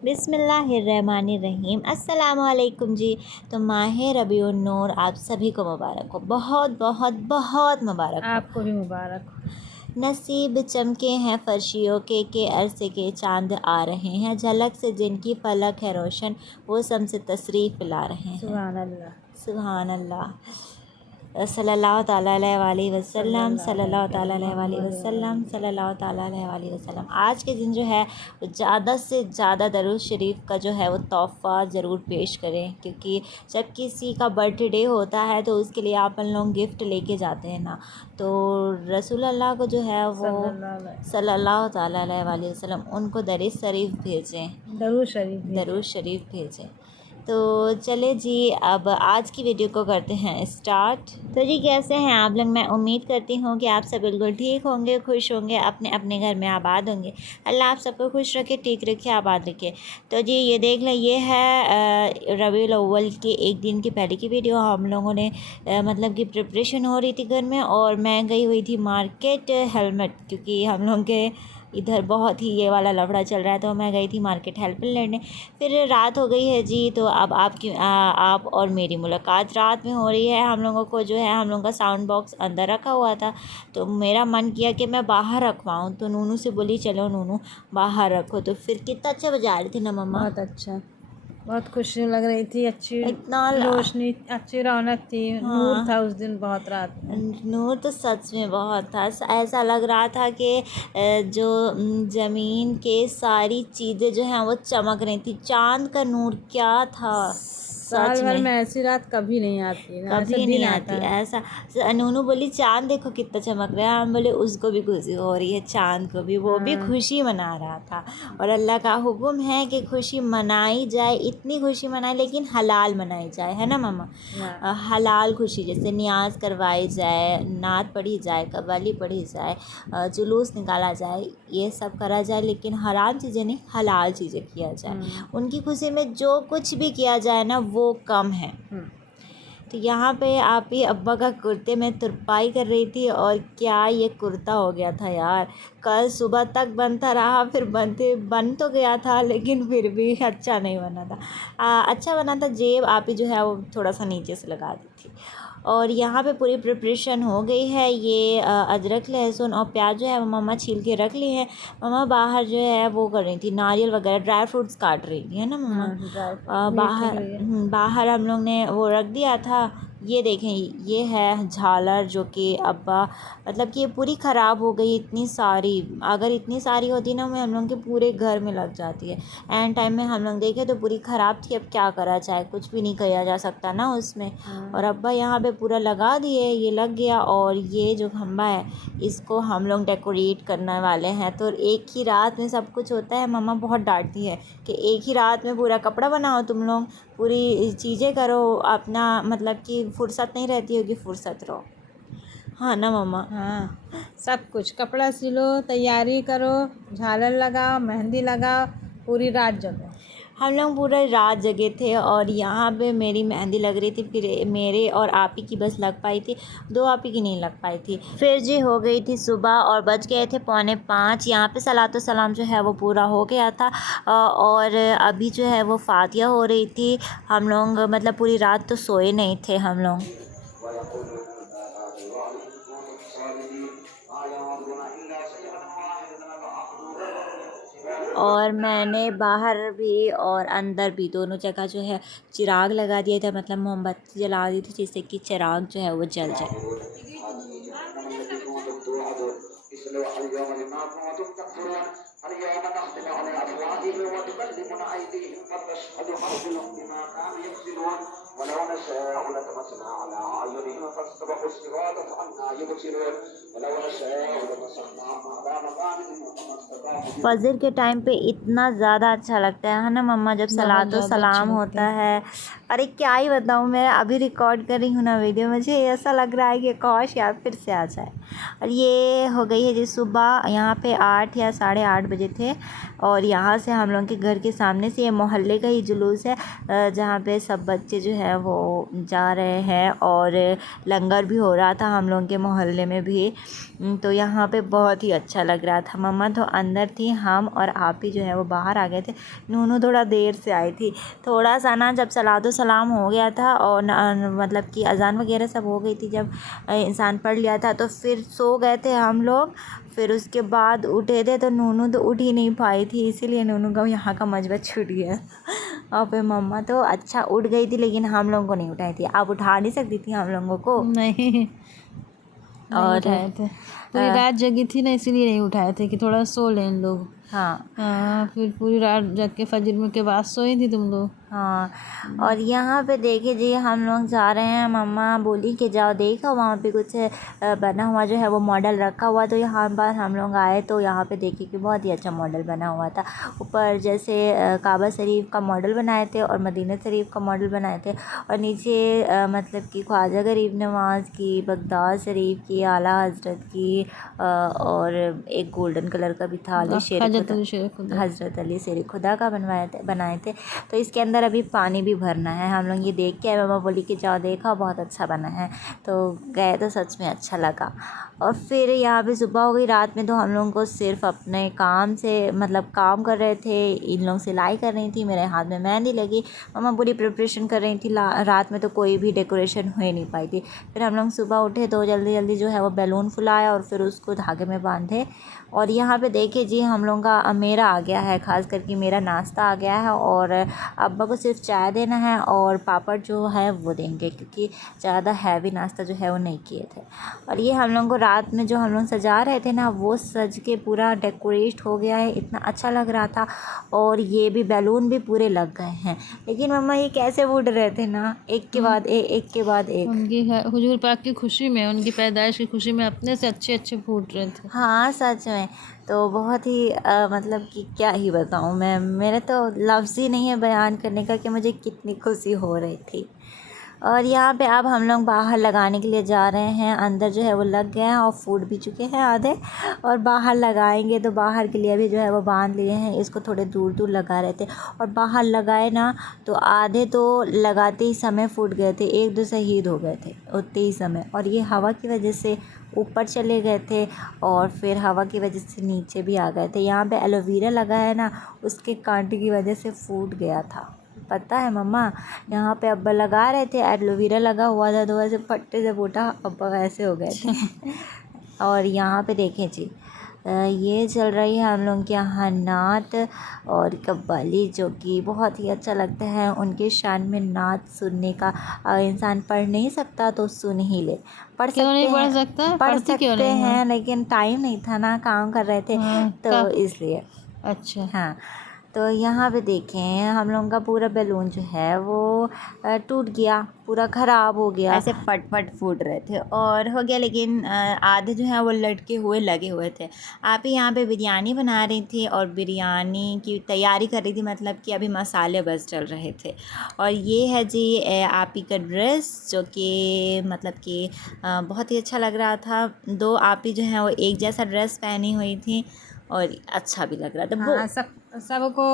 बिस्मिल्लाहिर्रहमानिर्रहीम। अस्सलाम वालेकुम जी। तो माह रबीउन नूर आप सभी को मुबारक हो, बहुत बहुत बहुत मुबारक हो। आपको भी मुबारक हो। नसीब चमके हैं फर्शियों के अरसे के चांद आ रहे हैं, झलक से जिनकी फलक है रोशन वो शम्स तशरीफ़ ला रहे हैं। सुभान अल्लाह। सुभान अल्लाह। सल्लल्लाहु ताला अलैहि वसल्लम, सल्लल्लाहु ताला अलैहि वसल्लम, सल्लल्लाहु ताला अलैहि वसल्लम। आज के दिन जो है वो ज़्यादा से ज़्यादा दरूद शरीफ का जो है वो तोहफ़ा ज़रूर पेश करें, क्योंकि जब किसी का बर्थडे होता है तो उसके लिए अपन लोग गिफ्ट लेके जाते हैं ना, तो रसूल अल्लाह को जो है वो सल्लल्लाहु ताला अलैहि वसल्लम उनको दरूद शरीफ भेजें, दरूद शरीफ भेजें। तो चले जी, अब आज की वीडियो को करते हैं स्टार्ट। तो जी कैसे हैं आप लोग? मैं उम्मीद करती हूँ कि आप सब बिल्कुल ठीक होंगे, खुश होंगे, अपने अपने घर में आबाद होंगे। अल्लाह आप सबको खुश रखे, ठीक रखे, आबाद रखे। तो जी ये देख लें, ये है रबीउल अव्वल के एक दिन की पहले की वीडियो। हम लोगों ने मतलब कि प्रिपरेशन हो रही थी घर में, और मैं गई हुई थी मार्केट हेलमेट, क्योंकि हम लोग के इधर बहुत ही ये वाला लफड़ा चल रहा है, तो मैं गई थी मार्केट हेल्प लेने। फिर रात हो गई है जी, तो अब आप और मेरी मुलाकात रात में हो रही है। हम लोगों को जो है, हम लोगों का साउंड बॉक्स अंदर रखा हुआ था, तो मेरा मन किया कि मैं बाहर रखवाऊँ, तो नूनू से बोली चलो नूनू बाहर रखो। तो फिर कितना अच्छा बजा रही थी ना मम्मा, बहुत अच्छा, बहुत खुशी लग रही थी, अच्छी इतना रोशनी, अच्छी रौनक थी। नूर हाँ, था उस दिन बहुत रात में। नूर तो सच में बहुत था। ऐसा लग रहा था कि जो ज़मीन के सारी चीज़ें जो हैं वो चमक रही थी। चाँद का नूर क्या था साल सच भर में, में ऐसी रात कभी नहीं आती ना, ऐसा कभी दिन नहीं आता आती है। ऐसा। नूनू बोली चाँद देखो कितना चमक रहा है, हम बोले उसको भी खुशी हो रही है, चाँद को भी, वो भी हाँ। खुशी मना रहा था। और अल्लाह का हुक्म है कि खुशी मनाई जाए, इतनी खुशी मनाए लेकिन हलाल मनाई जाए, है ना मम्मा? हलाल खुशी, जैसे नियाज़ करवाई जाए, नात पढ़ी जाए, कव्वाली पढ़ी जाए, जुलूस निकाला जाए, ये सब करा जाए, लेकिन हराम चीज़ें नहीं, हलाल चीज़ें किया जाए। उनकी खुशी में जो कुछ भी किया जाए ना वो कम है। तो यहाँ पे आप ही अब्बा का कुर्ते में तुरपाई कर रही थी, और क्या ये कुर्ता हो गया था यार। कल सुबह तक बनता रहा, फिर बन तो गया था लेकिन फिर भी अच्छा नहीं बना था। अच्छा बना था, जेब आप ही जो है वो थोड़ा सा नीचे से लगा दी थी। और यहाँ पे पूरी प्रिपरेशन हो गई है। ये अदरक लहसुन और प्याज जो है वो मम्मा छील के रख ली है। मम्मा बाहर जो है वो कर रही थी, नारियल वगैरह ड्राई फ्रूट्स काट रही थी, है ना मम्मा? बाहर हम लोग ने वो रख दिया था। ये देखें, ये है झालर, जो कि अब्बा मतलब कि ये पूरी ख़राब हो गई। इतनी सारी, अगर इतनी सारी होती ना मैं हम लोग के पूरे घर में लग जाती है। एंड टाइम में हम लोग देखे तो पूरी ख़राब थी। अब क्या करा जाए, कुछ भी नहीं किया जा सकता ना उसमें। और अब्बा यहाँ पे पूरा लगा दिए, ये लग गया। और ये जो खंबा है इसको हम लोग डेकोरेट करने वाले हैं। तो एक ही रात में सब कुछ होता है। मम्मा बहुत डांटती है कि एक ही रात में पूरा कपड़ा बनाओ तुम लोग, पूरी चीज़ें करो, अपना मतलब कि फुर्सत नहीं रहती होगी, फुर्सत रहो, हाँ ना मम्मा? हाँ, सब कुछ, कपड़ा सिलो, तैयारी करो, झालर लगाओ, मेहंदी लगाओ, पूरी रात जगो। हम लोग पूरा रात जगे थे, और यहाँ पे मेरी मेहंदी लग रही थी। फिर मेरे और आप ही की बस लग पाई थी, दो आप ही की नहीं लग पाई थी। फिर जी हो गई थी सुबह, और बज गए थे 4:45। यहाँ पे सलातो सलाम जो है वो पूरा हो गया था। और अभी जो है वो फातिया हो रही थी। हम लोग मतलब पूरी रात तो सोए नहीं थे हम लोग। और मैंने बाहर भी और अंदर भी दोनों जगह जो है चिराग लगा दिया था, मतलब मोमबत्ती जला दी थी, जिससे कि चिराग जो है वो जल जाए। फजर के टाइम पे इतना ज़्यादा अच्छा लगता है ना मम्मा, जब सलातो सलाम होता है। अरे क्या ही बताऊँ, मैं अभी रिकॉर्ड कर रही हूँ ना वीडियो, मुझे ऐसा लग रहा है कि काश यार फिर से आ जाए। और ये हो गई है जी सुबह। यहाँ पे 8 या 8:30 बजे थे, और यहाँ से हम लोग के घर के सामने से ये मोहल्ले का ही जुलूस है, जहाँ पे सब बच्चे जो है है वो जा रहे हैं, और लंगर भी हो रहा था हम लोगों के मोहल्ले में भी। तो यहाँ पे बहुत ही अच्छा लग रहा था। मम्मा तो अंदर थी, हम और आप ही जो है वो बाहर आ गए थे। नूनू थोड़ा देर से आई थी। थोड़ा सा ना जब सलातो सलाम हो गया था और मतलब कि अज़ान वगैरह सब हो गई थी, जब इंसान पढ़ लिया था, तो फिर सो गए थे हम लोग। फिर उसके बाद उठे थे तो नूनू तो उठ ही नहीं पाई थी, इसीलिए नूनू का यहाँ का मजबा छूट गया। और फिर मम्मा तो अच्छा उठ गई थी, लेकिन हम लोगों को नहीं उठाई थी। आप उठा नहीं सकती थी हम लोगों को? नहीं और उठाए थे, पूरी रात जगी थी ना, इसीलिए नहीं उठाए थे कि थोड़ा सो लें इन लोग। हाँ हाँ, फिर पूरी रात जग के फजर में के बाद सोई थी तुम लोग। हाँ। और यहाँ पे देखिए जी, हम लोग जा रहे हैं। मम्मा बोली कि जाओ देखो वहाँ पे कुछ बना हुआ जो है वो मॉडल रखा हुआ। तो यहाँ पर हम लोग आए तो यहाँ पे देखिए कि बहुत ही अच्छा मॉडल बना हुआ था। ऊपर जैसे काबा शरीफ का मॉडल बनाए थे और मदीना शरीफ का मॉडल बनाए थे, और नीचे मतलब कि ख्वाजा गरीब नवाज़ की, बगदाद शरीफ की, आला हज़रत की, और एक गोल्डन कलर का भी था, अली शेर खुदा, हज़रत अली शेर खुदा का बनाए थे। तो इसके अंदर अभी पानी भी भरना है। हम लोग ये देख के आए। मम्मा बोली कि जाओ देखा, बहुत अच्छा बना है। तो गए तो सच में अच्छा लगा। और फिर यहाँ पे सुबह हो गई। रात में तो हम लोगों को सिर्फ अपने काम से मतलब काम कर रहे थे। इन लोग सिलाई कर रही थी, मेरे हाथ में मेहंदी लगी। मम्मा पूरी प्रिपरेशन कर रही थी। रात में तो कोई भी डेकोरेशन हो ही नहीं पाई थी। फिर हम लोग सुबह उठे तो जल्दी जल्दी जो है वो बैलून फुलाया और फिर उसको धागे में बांधे। और यहाँ पे देखिए जी, हम लोगों का मेरा आ गया है, ख़ास करके मेरा नाश्ता आ गया है। और अब्बा को सिर्फ चाय देना है और पापड़ जो है वो देंगे, क्योंकि ज़्यादा हैवी नाश्ता जो है वो नहीं किए थे। और ये हम लोगों को रात में जो हम लोग सजा रहे थे ना, वो सज के पूरा डेकोरेट हो गया है, इतना अच्छा लग रहा था। और ये भी बैलून भी पूरे लग गए हैं। लेकिन मम्मा ये कैसे उड़ रहे थे ना, एक के बाद एक के बाद एक। उनकी हुजूर पाक की खुशी में, उनकी पैदाइश की खुशी में अपने से अच्छे अच्छे फूट रहे थे। हाँ सच में। तो बहुत ही मतलब कि क्या ही बताऊँ मैं, मेरे तो लफ्ज़ ही नहीं है बयान करने का कि मुझे कितनी खुशी हो रही थी। और यहाँ पे अब हम लोग बाहर लगाने के लिए जा रहे हैं। अंदर जो है वो लग गए हैं और फूट भी चुके हैं आधे, और बाहर लगाएंगे। तो बाहर के लिए भी जो है वो बांध लिए हैं। इसको थोड़े दूर दूर लगा रहे थे, और बाहर लगाए ना तो आधे तो लगाते ही समय फूट गए थे, एक दो शहीद हो गए थे उतने ही समय। और ये हवा की वजह से ऊपर चले गए थे, और फिर हवा की वजह से नीचे भी आ गए थे। यहाँ पे एलोवेरा लगा है ना, उसके कांटे की वजह से फूट गया था। पता है मम्मा, यहाँ पे अब्बा लगा रहे थे, एलोवेरा लगा हुआ था, तो वैसे फट्टे से फूटा, अब्बा वैसे हो गए थे। और यहाँ पे देखें जी, ये चल रही है हम लोग के यहाँ नात और कव्वाली, जो कि बहुत ही अच्छा लगता है। उनके शान में नात सुनने का इंसान पढ़ नहीं सकता तो सुन ही ले। पढ़ क्यों नहीं पढ़ सकते सकता? हैं, पढ़ पढ़ती क्यों सकते नहीं हो? हैं, लेकिन टाइम नहीं था ना, काम कर रहे थे तो इसलिए। अच्छा। हाँ। तो यहाँ पे देखें, हम लोगों का पूरा बैलून जो है वो टूट गया, पूरा ख़राब हो गया। ऐसे फट फट फूट रहे थे और हो गया, लेकिन आधे जो है वो लटके हुए लगे हुए थे। आप ही यहाँ पे बिरयानी बना रही थी और बिरयानी की तैयारी कर रही थी, मतलब कि अभी मसाले बस चल रहे थे। और ये है जी आप ही का ड्रेस, जो कि मतलब कि बहुत ही अच्छा लग रहा था। दो आप ही जो है वो एक जैसा ड्रेस पहनी हुई थी और अच्छा भी लग रहा था। हाँ, सबको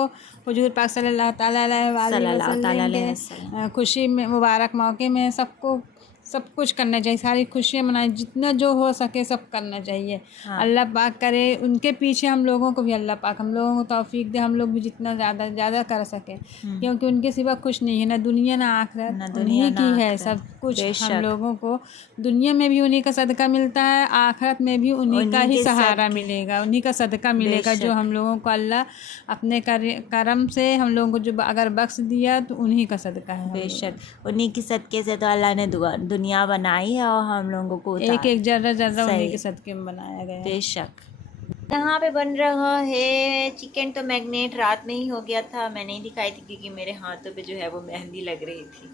हुजूर पाक सल्लल्लाहु ताला अलैहि वसल्लम के खुशी में, मुबारक मौके में सबको सब कुछ करना चाहिए, सारी खुशियाँ मनाएं, जितना जो हो सके सब करना चाहिए। हाँ। अल्लाह पाक करे उनके पीछे हम लोगों को भी, अल्लाह पाक हम लोगों को तौफीक दे, हम लोग भी जितना ज़्यादा कर सकें, क्योंकि उनके सिवा कुछ नहीं है, ना दुनिया ना आखिरत, उन्हीं की है सब कुछ। हम लोगों को दुनिया में भी उन्हीं का सदका मिलता है, आखिरत में भी उन्हीं का ही सहारा मिलेगा, उन्हीं का सदका मिलेगा, जो हम लोगों को अल्लाह अपने करम से हम लोगों को जो अगर बख्श दिया तो उन्हीं का सदका है। बेशक उन्हीं की सदके से तो अल्लाह ने दुनिया बनाई है, और हम लोगों को एक एक जर्रा जर्रा उन्हीं के सदके में बनाया गया है। बेशक। यहाँ पे बन रहा है चिकन। तो मैगनेट रात में ही हो गया था, मैं नहीं दिखाई थी क्योंकि मेरे हाथों पे जो है वो मेहंदी लग रही थी।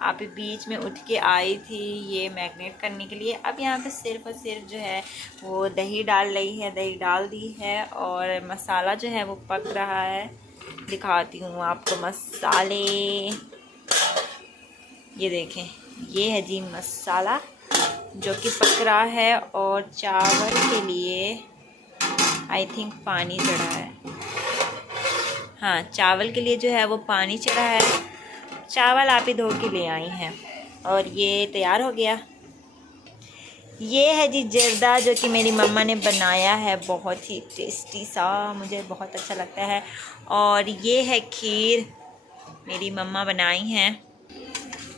आप बीच में उठ के आई थी ये मैगनेट करने के लिए। अब यहाँ पे सिर्फ और सिर्फ जो है वो दही डाल रही है, दही डाल दी है और मसाला जो है वो पक रहा है। दिखाती हूँ आपको मसाले, ये देखें, ये है जी मसाला जो कि पक रहा है। और चावल के लिए आई थिंक पानी चढ़ा है। हाँ, चावल के लिए जो है वो पानी चढ़ा है। चावल आप ही धो के ले आई हैं और ये तैयार हो गया। ये है जी जर्दा जो कि मेरी मम्मा ने बनाया है, बहुत ही टेस्टी सा, मुझे बहुत अच्छा लगता है। और ये है खीर, मेरी मम्मा बनाई हैं।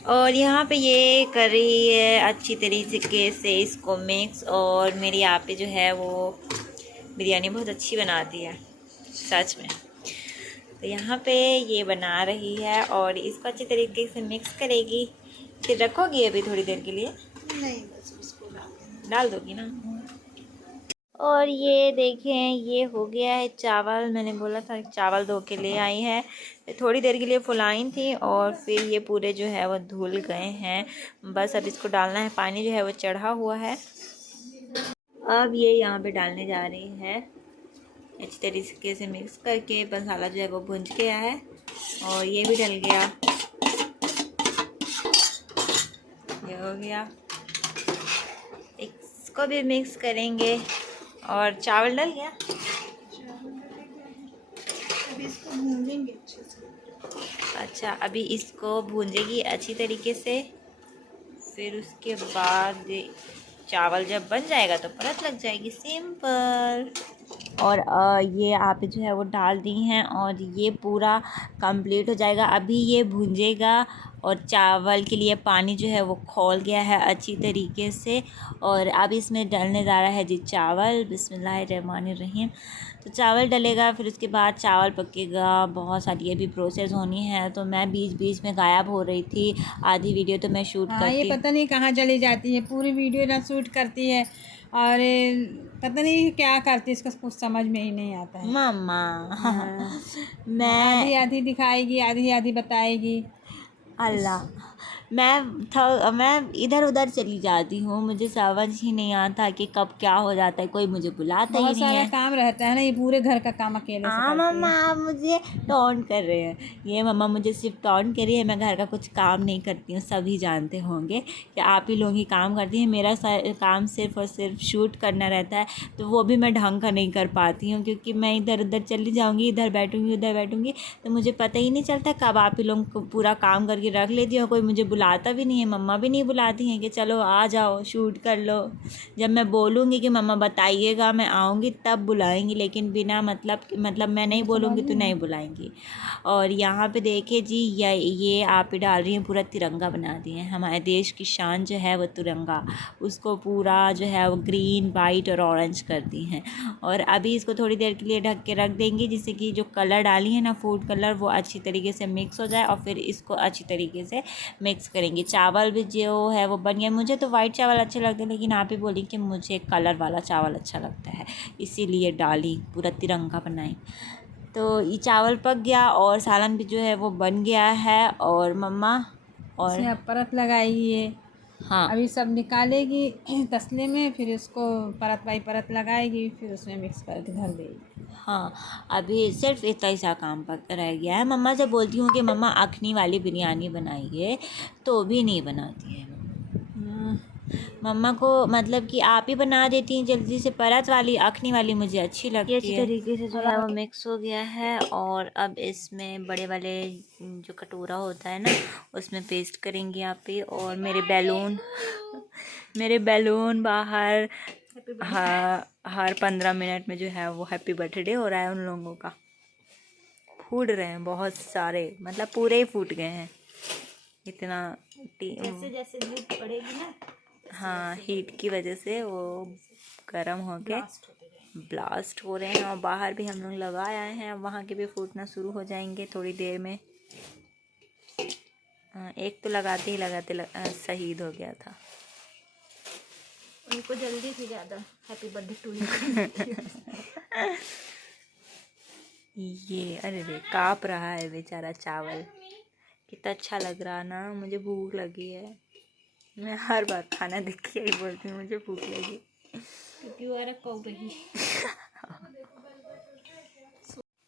और यहाँ पे ये कर रही है अच्छी तरीके से इसको मिक्स। और मेरी आपी जो है वो बिरयानी बहुत अच्छी बनाती है सच में। तो यहाँ पे ये बना रही है और इसको अच्छी तरीके से मिक्स करेगी। फिर रखोगी अभी थोड़ी देर के लिए? नहीं, बस इसको डाल दोगी ना। और ये देखें ये हो गया है चावल। मैंने बोला था चावल धो के ले आई है, थोड़ी देर के लिए फुलाई थी और फिर ये पूरे जो है वो धुल गए हैं। बस अब इसको डालना है, पानी जो है वो चढ़ा हुआ है। अब ये यहाँ पे डालने जा रही है अच्छी तरीके से मिक्स करके। मसाला जो है वो भुंज गया है और ये भी डल गया, ये हो गया। इसको भी मिक्स करेंगे और चावल डल गया। अभी इसको भूंजेंगे अच्छे से। अच्छा, अभी इसको भूंजेगी अच्छी तरीके से। फिर उसके बाद चावल जब बन जाएगा तो परत लग जाएगी, सिंपल। और ये आप जो है वो डाल दी हैं और ये पूरा कंप्लीट हो जाएगा। अभी ये भूंजेगा और चावल के लिए पानी जो है वो खौल गया है अच्छी तरीके से। और अब इसमें डलने जा रहा है जी चावल। बिस्मिल्लाहिर्रहमानिर्रहीम। तो चावल डलेगा, फिर उसके बाद चावल पकेगा। बहुत सारी ये भी प्रोसेस होनी है। तो मैं बीच बीच में गायब हो रही थी, आधी वीडियो तो मैं शूट करती। ये पता नहीं कहाँ चली जाती है, पूरी वीडियो ना शूट करती है और पता नहीं क्या करती है, इसका कुछ समझ में ही नहीं आता है मम्मा। मैं आधी आधी दिखाएगी, आधी आधी बताएगी। अल्लाह, मैं इधर उधर चली जाती हूँ, मुझे समझ ही नहीं आता कि कब क्या हो जाता है, कोई मुझे बुलाता ही नहीं है। बहुत सारा काम रहता है ना, ये पूरे घर का काम अकेले से करती मम्मा है। आप मुझे टॉन्ट कर रहे हैं, ये मम्मा मुझे सिर्फ टॉन्ट कर रही है। मैं घर का कुछ काम नहीं करती हूँ, सभी जानते होंगे कि आप ही लोग ही काम करती हैं। मेरा काम सिर्फ और सिर्फ शूट करना रहता है, तो वो भी मैं ढंग का नहीं कर पाती हूँ क्योंकि मैं इधर उधर चली जाऊँगी, इधर बैठूँगी उधर बैठूँगी, तो मुझे पता ही नहीं चलता कब आप ही लोग पूरा काम करके रख लेती हूँ। कोई मुझे बुलाता भी नहीं है, मम्मा भी नहीं बुलाती हैं कि चलो आ जाओ शूट कर लो। जब मैं बोलूँगी कि मम्मा बताइएगा मैं आऊँगी तब बुलाएंगी, लेकिन बिना मतलब मैं नहीं बोलूँगी तो नहीं बुलाएंगी। और यहाँ पे देखिए जी ये आप ही डाल रही हैं, पूरा तिरंगा बना दिए हैं। हमारे देश की शान जो है वो तिरंगा, उसको पूरा जो है वो ग्रीन वाइट और ऑरेंज कर दी हैं। और अभी इसको थोड़ी देर के लिए ढक के रख देंगे जिससे कि जो कलर डाली है ना फूड कलर, वो अच्छी तरीके से मिक्स हो जाए। और फिर इसको अच्छी तरीके से मिक्स करेंगे। चावल भी जो है वो बन गया। मुझे तो वाइट चावल अच्छे लगते हैं, लेकिन आप ही बोली कि मुझे कलर वाला चावल अच्छा लगता है, इसीलिए डाली, पूरा तिरंगा बनाई। तो ये चावल पक गया और सालन भी जो है वो बन गया है। और मम्मा और इसमें अब परत लगाएगी ये। हाँ अभी सब निकालेगी तसले में, फिर उसको परत बाई परत लगाएगी, फिर उसमें मिक्स करके धर देगी। हाँ, अभी सिर्फ इतना ही सा काम रह गया है। मम्मा से बोलती हूँ कि मम्मा अखनी वाली बिरयानी बनाइए, तो भी नहीं बनाती है। मम्मा को मतलब कि आप ही बना देती हैं जल्दी से। परत वाली अखनी वाली मुझे अच्छी लगती है। अच्छी तरीके से जो है वो मिक्स हो गया है। और अब इसमें बड़े वाले जो कटोरा होता है ना, उसमें पेस्ट करेंगे आप ही। और मेरे बैलून बाहर हर 15 मिनट में जो है वो हैप्पी बर्थडे हो रहा है उन लोगों का। फूट रहे हैं बहुत सारे, मतलब पूरे ही फूट गए हैं इतना। जैसे जैसे धूप पड़ेगी ना, हाँ हीट की वजह से वो गर्म हो के ब्लास्ट हो रहे हैं। और बाहर भी हम लोग लगा आए हैं, वहाँ के भी फूटना शुरू हो जाएंगे थोड़ी देर में। एक तो लगाते शहीद हो गया था। उनको जल्दी थी ज़्यादा। Happy birthday to you. ये अरे रे काँप रहा है बेचारा चावल, कितना अच्छा लग रहा ना। मुझे भूख लगी है, मैं हर बार खाना देख के ही बोलती हूँ मुझे भूख लगी क्योंकि वो रही।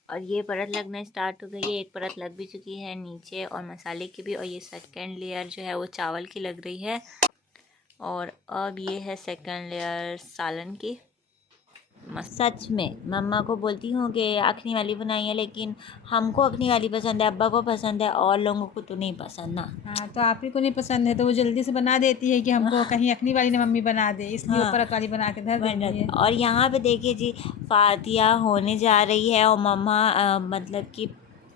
और ये परत लगना स्टार्ट हो गई है। एक परत लग भी चुकी है नीचे और मसाले की भी, और ये सेकंड लेयर जो है वो चावल की लग रही है। और अब ये है सेकंड लेयर सालन की। सच में मम्मा को बोलती हूँ कि अखनी वाली बनाई है, लेकिन हमको अखनी वाली पसंद है, अब्बा को पसंद है, और लोगों को तो नहीं पसंद ना। हाँ, तो आप ही को नहीं पसंद है तो वो जल्दी से बना देती है कि हमको कहीं अखनी वाली ना मम्मी बना दे, इसलिए हाँ, ऊपर वाली बना के धर देती है। और यहाँ पे देखिए जी, फातिया होने जा रही है और मम्मा मतलब कि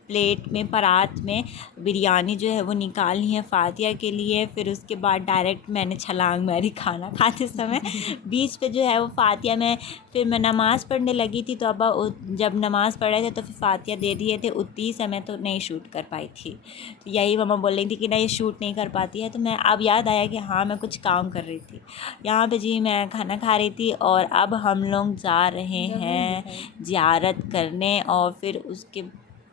प्लेट में, परात में बिरयानी जो है वो निकालनी है फातिया के लिए। फिर उसके बाद डायरेक्ट मैंने छलांग मारी खाना खाते समय। बीच पे जो है वो फातिया में, फिर मैं नमाज़ पढ़ने लगी थी, तो अब्बा जब नमाज़ पढ़ रहे थे तो फिर फातिया दे दिए थे, उतनी समय तो नहीं शूट कर पाई थी। तो यही मम्मा बोल रही थी कि नहीं, ये शूट नहीं कर पाती है। तो मैं अब याद आया कि हाँ, मैं कुछ काम कर रही थी यहाँ पे जी, मैं खाना खा रही थी। और अब हम लोग जा रहे हैं ज़ियारत करने, और फिर उसके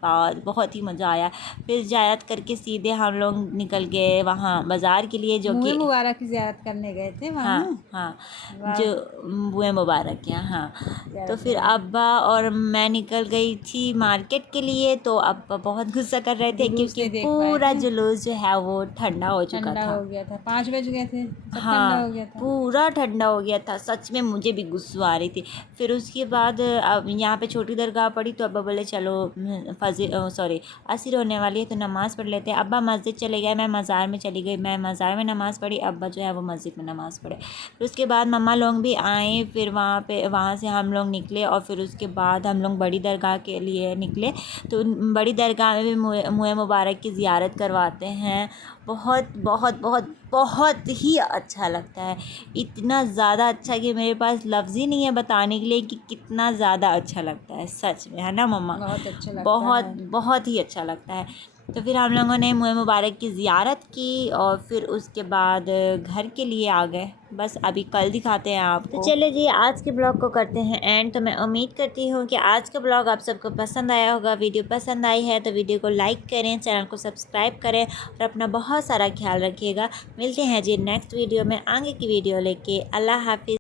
बाद बहुत ही मज़ा आया। फिर ज़ियारत करके सीधे हम लोग निकल गए वहाँ बाज़ार के लिए, जो कि मुए मुबारक की ज़ियारत करने गए थे वहाँ। हाँ, जो बुए मुबारक के यहाँ। हाँ, तो फिर अब्बा और मैं निकल गई थी मार्केट के लिए। तो अब्बा बहुत गुस्सा कर रहे थे क्योंकि पूरा जुलूस जो है वो ठंडा हो चुका था। हो गया था, 5 बज गए थे, सब हाँ, ठंडा हो गया था, पूरा ठंडा हो गया था। सच में मुझे भी गुस्सा आ रही थी। फिर उसके बाद अब यहाँ पे छोटी दरगाह पड़ी, तो अब्बा बोले चलो असर होने वाली है तो नमाज़ पढ़ लेते हैं। अब्बा मस्जिद चले गए, मैं मज़ार में चली गई। मैं मज़ार में नमाज़ पढ़ी, अब्बा जो है वो मस्जिद में नमाज़ पढ़े। फिर उसके बाद मम्मा लोग भी आए। फिर वहाँ से हम लोग निकले, और फिर उसके बाद हम लोग बड़ी दरगाह के लिए निकले। तो बड़ी दरगाह में भी मुए मुबारक की ज़ियारत करवाते हैं। बहुत बहुत बहुत बहुत ही अच्छा लगता है। इतना ज़्यादा अच्छा कि मेरे पास लफ्ज़ ही नहीं है बताने के लिए कि कितना ज़्यादा अच्छा लगता है। सच में, है ना मम्मा? बहुत अच्छा लगता बहुत है। बहुत ही अच्छा लगता है। तो फिर हम लोगों ने मुए मुबारक की ज़ियारत की, और फिर उसके बाद घर के लिए आ गए। बस अभी कल दिखाते हैं आपको। तो चलिए जी, आज के ब्लॉग को करते हैं एंड। तो मैं उम्मीद करती हूँ कि आज का ब्लॉग आप सबको पसंद आया होगा। वीडियो पसंद आई है तो वीडियो को लाइक करें, चैनल को सब्सक्राइब करें, और अपना बहुत सारा ख्याल रखिएगा। मिलते हैं जी नेक्स्ट वीडियो में आगे की वीडियो लेके। अल्लाह हाफिज़।